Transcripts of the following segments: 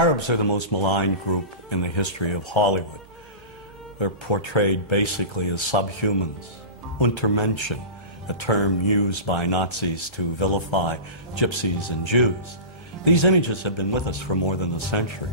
Arabs are the most maligned group in the history of Hollywood. They're portrayed basically as subhumans. Untermenschen, a term used by Nazis to vilify gypsies and Jews. These images have been with us for more than a century.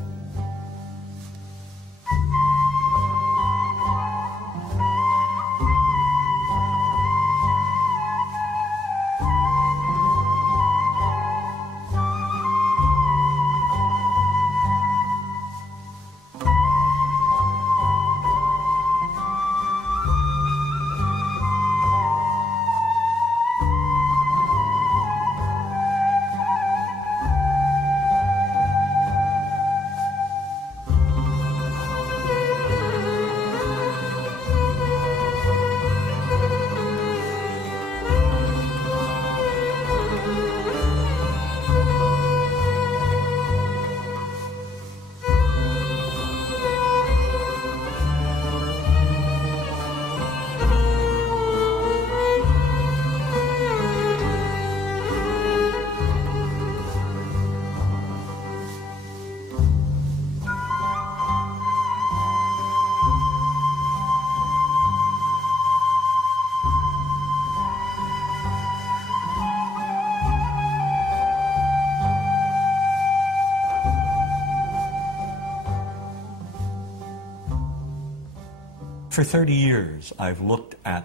For 30 years, I've looked at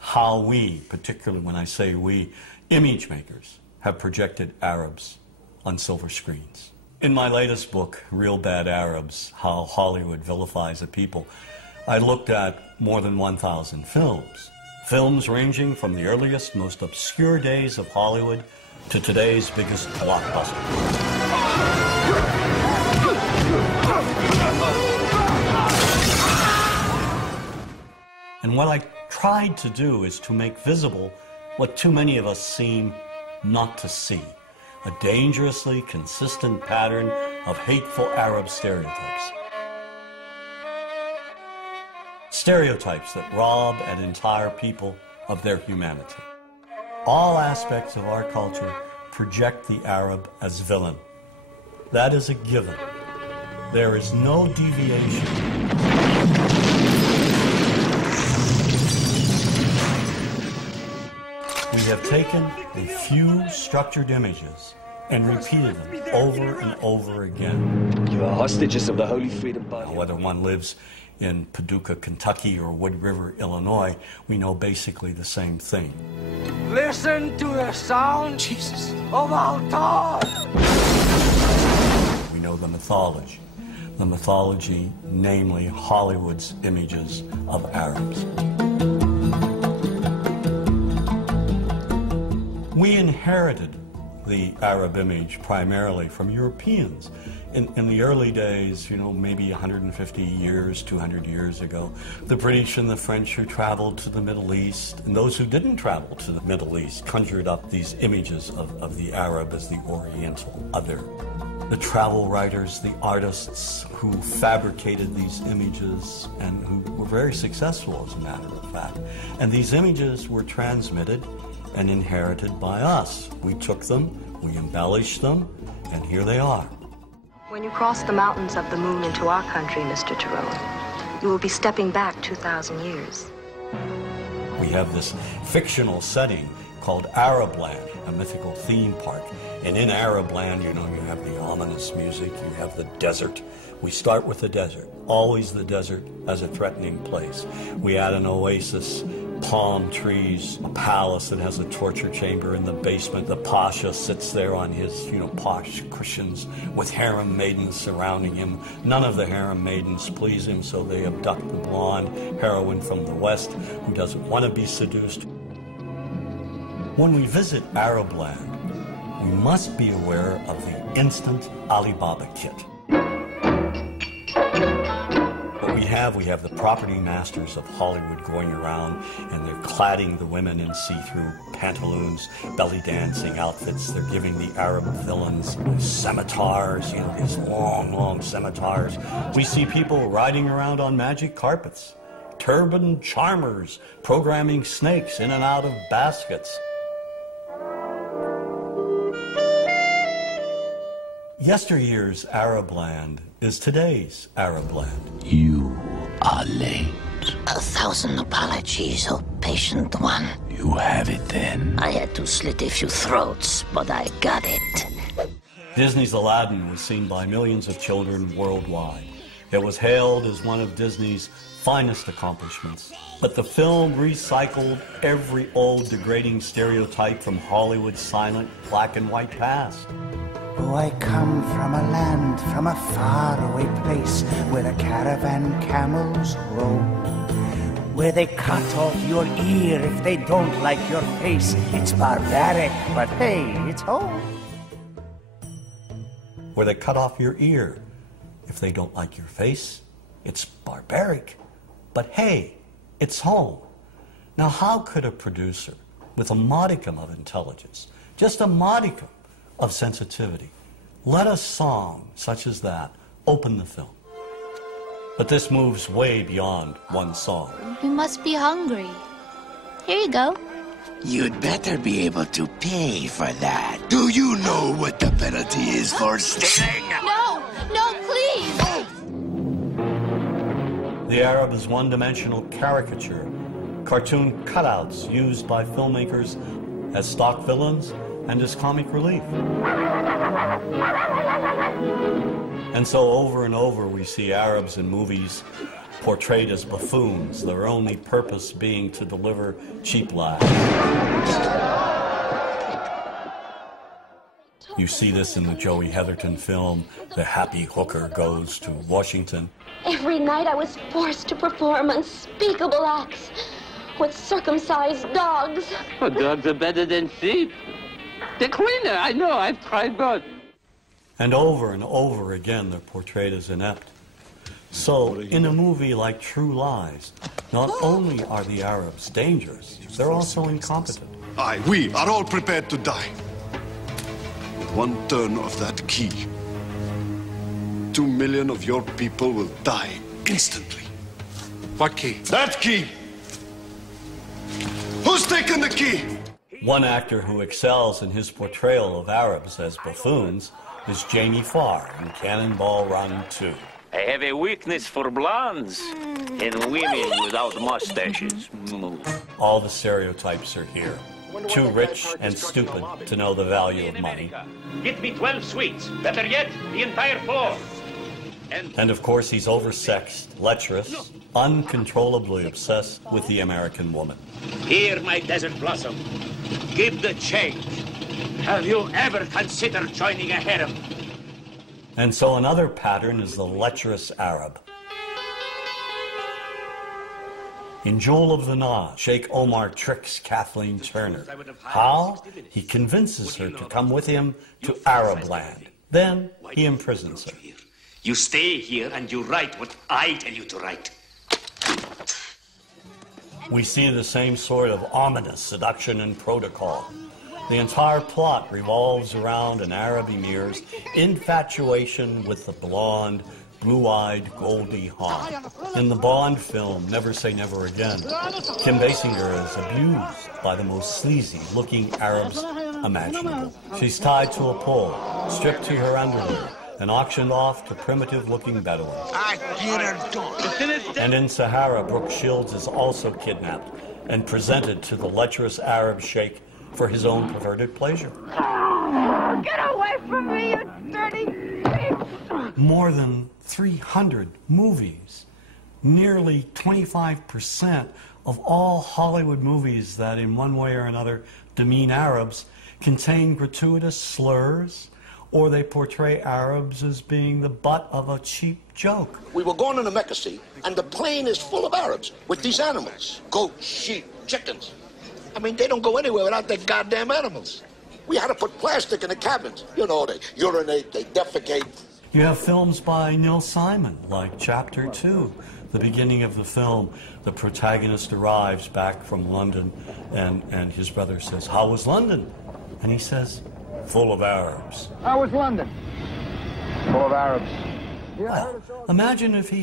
how we, particularly when I say we, image makers, have projected Arabs on silver screens. In my latest book, Real Bad Arabs, How Hollywood Vilifies a People, I looked at more than 1,000 films. Films ranging from the earliest, most obscure days of Hollywood to today's biggest blockbuster. And what I tried to do is to make visible what too many of us seem not to see, a dangerously consistent pattern of hateful Arab stereotypes. Stereotypes that rob an entire people of their humanity. All aspects of our culture project the Arab as villain. That is a given. There is no deviation. We have taken a few structured images and repeated them over and over again. You are hostages of the Holy Freedom Party. Whether one lives in Paducah, Kentucky, or Wood River, Illinois, we know basically the same thing. Listen to the sound, Jesus, of altar. We know the mythology. The mythology, namely Hollywood's images of Arabs. We inherited the Arab image primarily from Europeans. In the early days, maybe 150 years, 200 years ago, the British and the French who traveled to the Middle East, and those who didn't travel to the Middle East, conjured up these images of the Arab as the Oriental other. The travel writers, the artists who fabricated these images and who were very successful, as a matter of fact. And these images were transmitted and inherited by us. We took them, we embellished them, and here they are. When you cross the mountains of the moon into our country, Mr. Tyrone, you will be stepping back 2,000 years. We have this fictional setting called Arabland, a mythical theme park. And in Arabland, you have the ominous music, you have the desert. We start with the desert, always the desert as a threatening place. We add an oasis, palm trees, a palace that has a torture chamber in the basement. The pasha sits there on his, posh cushions with harem maidens surrounding him. None of the harem maidens please him, so they abduct the blonde heroine from the West who doesn't want to be seduced. When we visit Arabland, we must be aware of the instant Alibaba kit. We have the property masters of Hollywood going around, and they're cladding the women in see-through pantaloons, belly dancing outfits. They're giving the Arab villains scimitars, these long, long scimitars. We see people riding around on magic carpets, turban charmers programming snakes in and out of baskets. Yesteryear's Arab land is today's Arab land. You are late. 1,000 apologies, oh patient one. You have it then. I had to slit a few throats, but I got it. Disney's Aladdin was seen by millions of children worldwide. It was hailed as one of Disney's finest accomplishments. But the film recycled every old degrading stereotype from Hollywood's silent black and white past. Oh, I come from a land, from a faraway place, where the caravan camels roam, where they cut off your ear if they don't like your face. It's barbaric, but hey, it's home. Where they cut off your ear if they don't like your face. It's barbaric, but hey, it's home. Now, how could a producer with a modicum of intelligence, just a modicum of sensitivity, let a song such as that open the film? But this moves way beyond one song. You must be hungry. Here you go. You'd better be able to pay for that. Do you know what the penalty is for stealing? No, please. The Arab is one-dimensional caricature, cartoon cutouts used by filmmakers as stock villains and as comic relief. And so over and over we see Arabs in movies portrayed as buffoons, their only purpose being to deliver cheap laughs. You see this in the Joey Heatherton film, The Happy Hooker Goes to Washington. Every night I was forced to perform unspeakable acts with circumcised dogs. Oh, dogs are better than sheep. They're cleaner, I know, I've tried both. And over again, they're portrayed as inept. So, in a movie like True Lies, not only are the Arabs dangerous, they're also incompetent. We are all prepared to die. With one turn of that key, 2 million of your people will die instantly. What key? That key! Who's taken the key? One actor who excels in his portrayal of Arabs as buffoons is Jamie Farr in Cannonball Run 2. I have a weakness for blondes and women without mustaches. All the stereotypes are here. Too rich and stupid to know the value of money. Get me 12 sweets. Better yet, the entire floor. And of course, he's oversexed, lecherous, uncontrollably obsessed with the American woman. Here, my desert blossom. Give the change. Have you ever considered joining a harem? And so another pattern is the lecherous Arab. In Jewel of the Nile, Sheikh Omar tricks Kathleen Turner. How? He convinces her to come with him to Arab land. Then he imprisons her. You stay here and you write what I tell you to write. We see the same sort of ominous seduction and protocol. The entire plot revolves around an Arab emir's infatuation with the blonde, blue-eyed Goldie Hawn. In the Bond film, Never Say Never Again, Kim Basinger is abused by the most sleazy-looking Arabs imaginable. She's tied to a pole, stripped to her underwear, and auctioned off to primitive-looking Bedouins. And in Sahara, Brooke Shields is also kidnapped and presented to the lecherous Arab sheikh for his own perverted pleasure. Get away from me, you dirty pig! More than 300 movies, nearly 25% of all Hollywood movies that in one way or another demean Arabs contain gratuitous slurs, or they portray Arabs as being the butt of a cheap joke. We were going on a Mecca scene, and the plane is full of Arabs with these animals. Goats, sheep, chickens. I mean, they don't go anywhere without their goddamn animals. We had to put plastic in the cabins. You know, they urinate, they defecate. You have films by Neil Simon, like Chapter 2. The beginning of the film, the protagonist arrives back from London, and his brother says, "How was London?" And he says, "Full of Arabs." How was London? Full of Arabs. Well, imagine if he